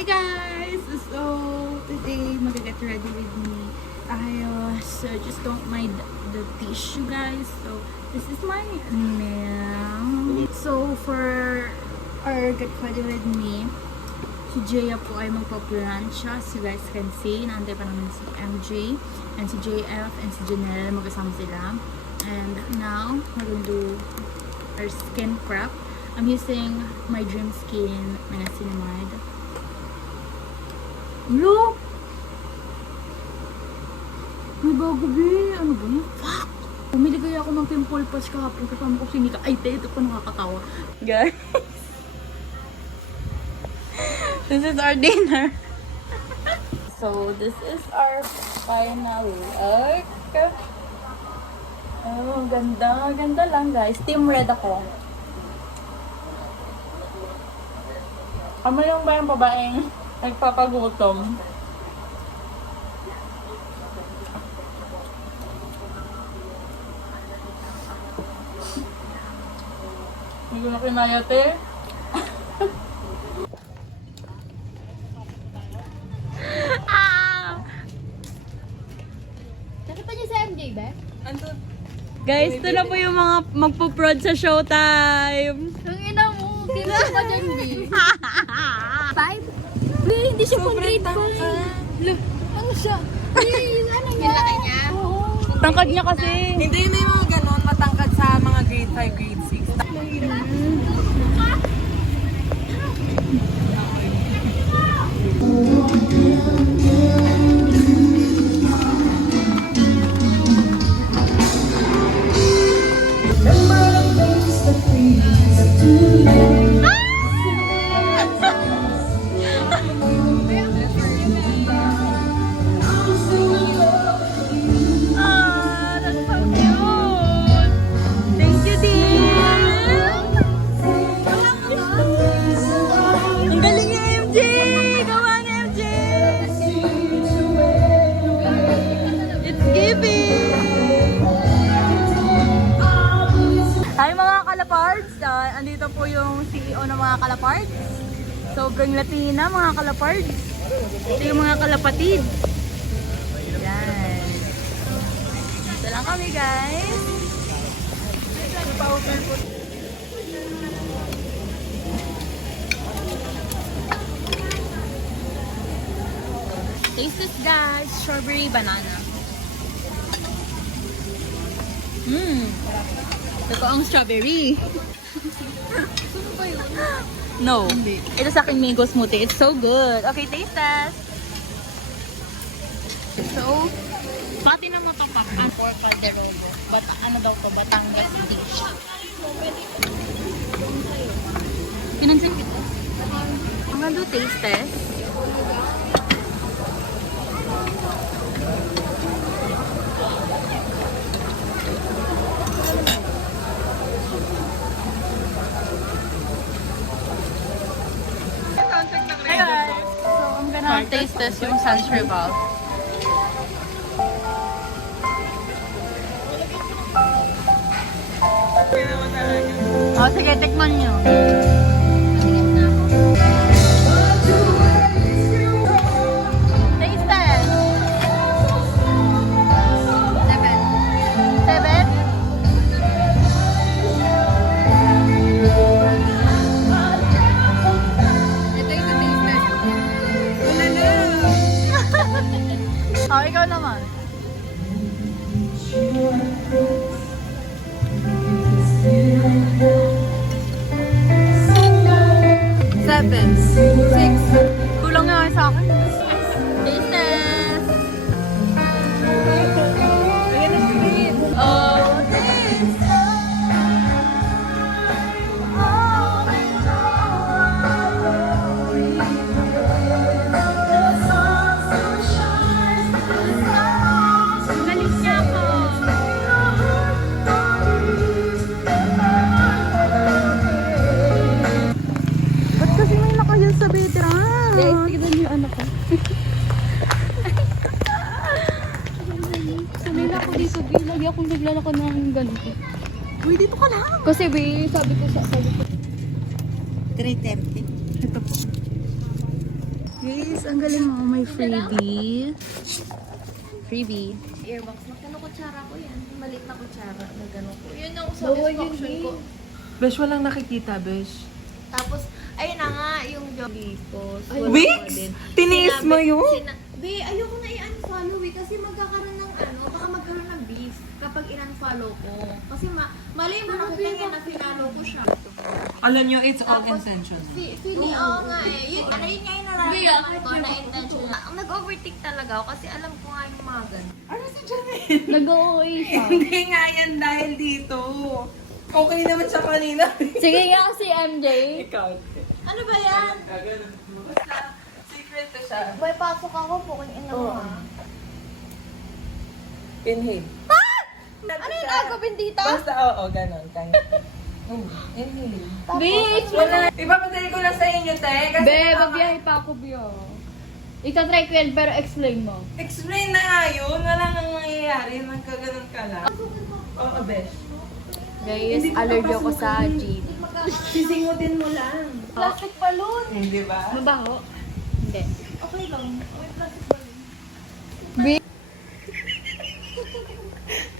Hi guys! So, today, mag-get ready with me. I just don't mind the tissue guys. So, this is my nail. So, for our get ready with me, si Jaya po ay magpa-plancha. So, you guys can see, naantay pa naman si MJ and si JF and si Janelle. Magkasama sila. And now, we're going to do our skin prep. I'm using my Dream Skin Niacinamide. Look! May bago ba? Ano ba yun? Fuck! Bumili kaya ako ng pimple patch kahapon kasama ko si Nika. Ay, ito pa nakakatawa. Guys! This is our dinner. So, this is our final look. Oh, ganda. Ganda lang guys. Team red ako. Kamo yung ba yung babaeng nagpapagutom? Hindi ko na kinaya, te. Nakita niyo sa MJ ba? Andun. Guys, ito na po yung mga magpo-prod sa showtime. Ang ina mo, sino ka dyan, B? 5? B, hindi siya pang grade 5. Ano siya? Yung ano niya? Yung laki niya? Oo. Tangkad niya kasi. Hindi na yung mga ganon, matangkad sa mga grade 5, grade 6. Andito po yung CEO ng mga Kalapards. Sobrang Latina, mga Kalapards. Ito yung mga kalapatid. Yan. Ito lang kami, guys. Taste this, guys. Strawberry banana. Ito ang strawberry. No. Ito sa akin mango smoothie. It's so good. Okay, taste test. So, pati na mo ito pakan. For Calderobo. Ano daw to? Batangas dish. Pinansin kita. I'm gonna do taste test. Taste test yung Sans Rival. Oh, sige, tikman nyo. Taste test. 7? Oh, ikaw naman. Seven. 6. Kulang nga sa akin. Taste test. Ayan ang sweet. Oh, taste. Galing niya ako. Ba't kasi may nakayan sa veteran? Guys, tignan niyo anak ko. Sanay na ako dito, B. Lagi akong naglalakad ng ganito. Uy, dito ka lang. Kasi, B, sabi ko. 3:30. Ito po. Guys, ang galing mo. May freebie. Freebie. Earbox. Magkano kutsara ko yan? Maliit na kutsara na gano'n ko. Yun yung satisfaction ko. Besh, walang nakikita, Besh. Tapos, ayun na nga, yung Jolipos. Wix? Tiniis mo yun? Be, ayoko na i-unfollow kasi magkakaroon ng baka magkaroon ng beef kapag in-unfollow ko. Kasi malay mo nakita na finalo ko siya. Alam nyo, it's all intentional. Feeling oo nga eh. Yun nga yung nararamdaman ko na intentional. Ang nag-overtake talaga ako kasi alam ko nga yung mga ganun. Ano si Janelle? Nag-OA siya. Hindi nga yan dahil dito. Okay naman siya kanina. Sige nga si MJ. Ikaw. Ano ba yan? Basta, secret to siya. May pasok ako po kung ina mo ha. Inhale. Ano yung gagawin dito? Basta, oo, ganon. Inhale. Bitch! Wala. Ipapadali ko lang sa inyo, te. Kasi Be, magbiyahe pa ako, Bio. Itatry ko yan, pero explain mo. Explain na nga yun. Wala nang nangyayari. Nagkaganon ka lang. Oo, Besh. Guys, allergy ako sa jeep. Sisingutin mo lang. Plastic balloon. Hindi ba? Mabaho? Hindi. Okay lang. May plastic balloon.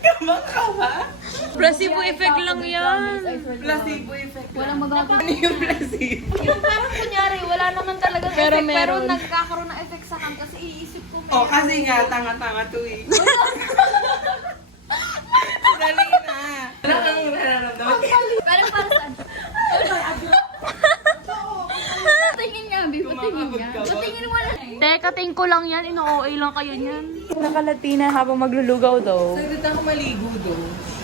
Kamang ka ba? Placebo effect lang yan. Placebo effect. Walang mabaho. Ano yung placebo? Yung parang kunyari, wala naman talagang Pero effect. Pero meron. nagkakaroon ng effect sa akin kasi iisip ko Oh, kasi nga, tanga-tanga to eh. Dali na. Wala kang nararamdaman. Pero para saan? Patingin nga, Bi. Patingin nga. Patingin mo lang. Teka, tingin ko lang yan. Ino-OA lang kayo niyan. Nakalatina habang maglulugaw daw. Saglit ako maligo do.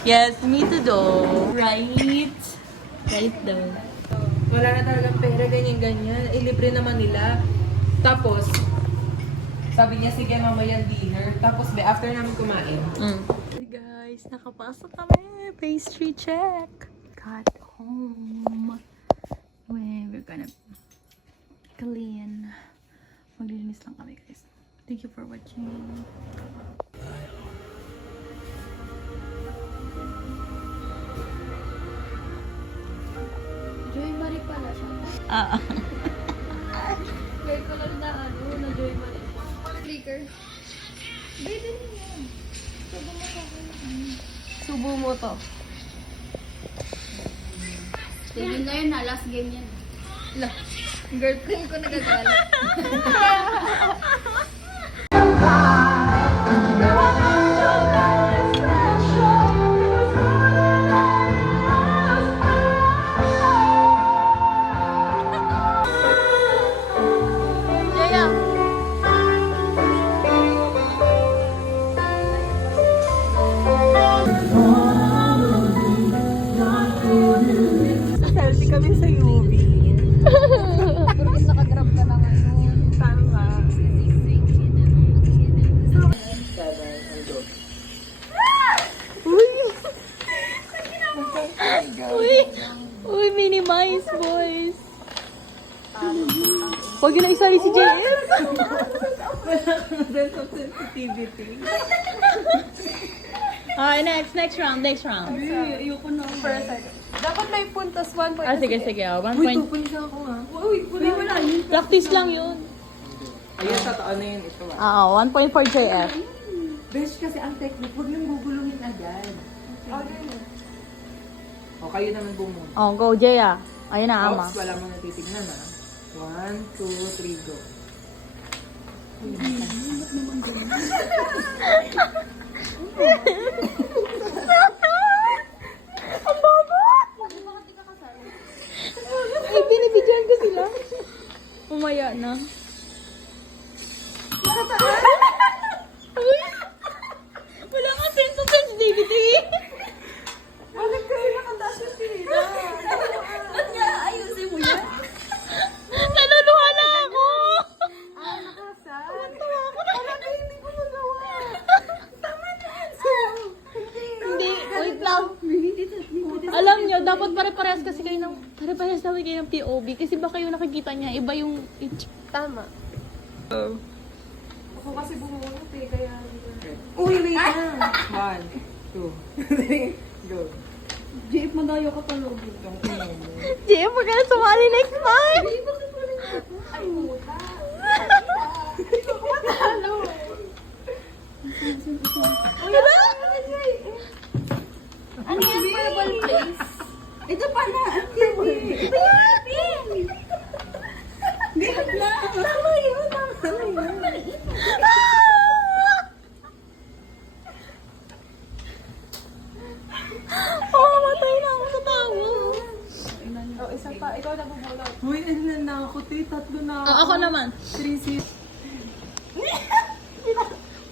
Yes, me too daw. Right? Right daw. Wala na talagang pera, ganyan-ganyan. Eh, libre naman nila. Tapos, sabi niya, sige, mamayang dinner. Tapos, after namin kumain. Hey guys, nakapasok kami. Pastry check. Got home. We're gonna clean. Maglilinis lang kami guys. Thank you for watching. Joy Marie pala siya. Joy ko lang na na Joy Marie. Flicker. Baby niya. Subo mo to. Tingin na yun na, last game yan. Girlfriend ko nagagalit. Jaya! Selfie kami sa UV. Purpose nakagrab ka na ngayon. Tama. Uy, minimize, boys. Huwag yun na isali si JL. Sense of sensitivity. Next round. Ayoko na. For a second. Dapat may puntas 1 point. Sige. 1 Uy, point. 2 points lang ako nga. Uy, wala yun. Practice lang yun. Ayun, totoo na yun. Ito ah. 1 point for JF. Best kasi ang technique, huwag yung guguluhin agad. Okay. O, kayo naman bumunod. Oh, go, Jaya. Ayun na, ama. Oops, wala mo natitignan ah. 1, 2, 3, go. Ang baba! Ay, binibigyan ko sila. Umaya na. Uy! Wala kang sense of sensitivity. Bakit kasi nakataas yung sila? Ba't nga ayusin mo yan? Naluluha na ako! Nakasal? Tawa ako na. Hindi ko magawa. Tama na. Hindi, wait lang. Alam nyo, dapat pare-parehas kasi kayo ng pare-parehas daw kayo ng POV kasi baka yung nakikita niya, iba yung Tama. Ako kasi bumunot eh, kaya... Uy, wait lang. 1, 2, 3, go. JF, madayo ka pa loob. JF, we're gonna sumali next time! Ay, puta. wala. Tama yun, tama yun. Oh, matay na ako sa tawa. Oh, isa pa. Ikaw nabubulot. Uy, ano na ako, te. Tatlo na ako. Ako naman. 3 seats.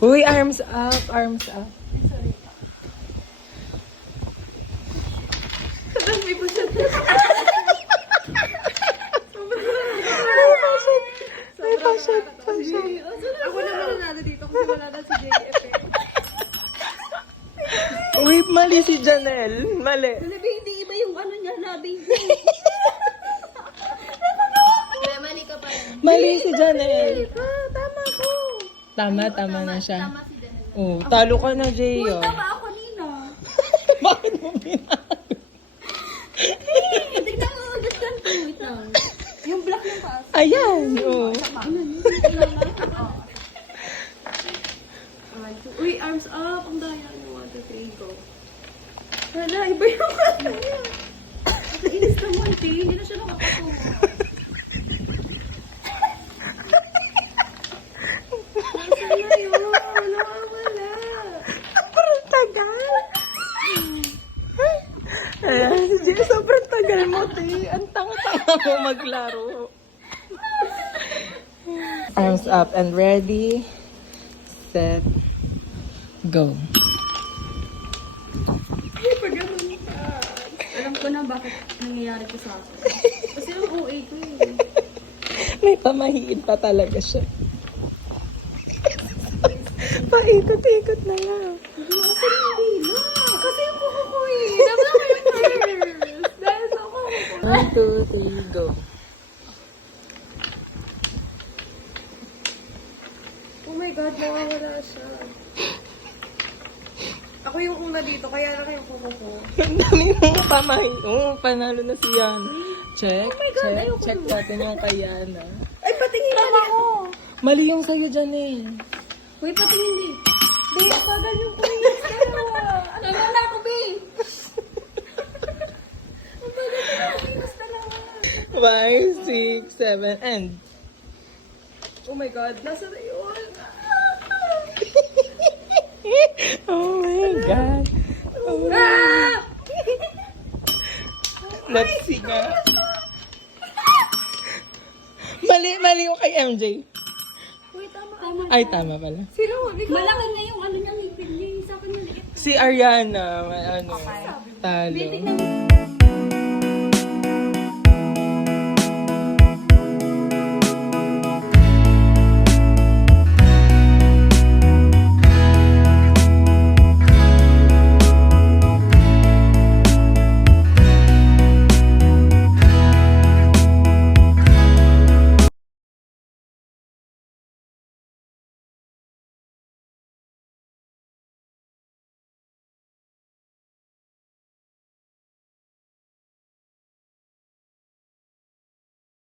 Uy, arms up, arms up. May push-up. May push-up. Ako naman nanalo dito kasi wala na si JF eh. Uy, mali si Janelle. Mali. Labi, hindi iba yung ano niya, labi niya. Mali ka pa rin. Mali si Janelle. Tama ko. Tama na siya. Tama si Janelle. Oh, talo ka na, Jay. Uy, tama ako nina. Bakit mo binalo? Tignan mo, ulit yan. Wait lang. Yung black ng paas. Ayan. Oh. Uy, arms up. Ang daya niyo. 1, 2, 3, go. Wala, iba yung kata niya. Inis naman, te. Hindi na siya nakakatawa. Nasaan na yun? Nakawala. Sobrang tagal. Ayan, si Jay, sobrang tagal mo, te. Ang tanga-tanga mo maglaro. Arms up and ready, set, go. Alam ko na bakit nangyayari ko sa akin. Kasi yung OA ko eh. May pamahiin pa talaga siya. Paikot-ikot na lang. Kasi hindi na. Kasi yung kuko ko eh. Dapat ako yung first. Dahil sa ako. 1, 2, 3, go. Oh my God, nawawala siya. Ako yung una dito, kaya na yung kuko ko. Ang dami mong pamahiin. Oh, panalo na si Yana. Check, check natin yung kay Yana. Ay, patingin na ako. Mali yung sa'yo dyan eh. Uy, patingin din. Di, kagal yung kumilis dalawa. Ano na ako, be? Ang bagal na kumilis dalawa. 5, 6, 7, and... Oh my God, nasa na yun? Oh my God. Oh my God. Let's see nga. Mali yung kay MJ. Uy, tama. Ay, tama pala. Sino? Malaki na yung ano niya, ngipin niya. Yung sa akin maliit. Si Ariana, ano, talo. Tingnan mo.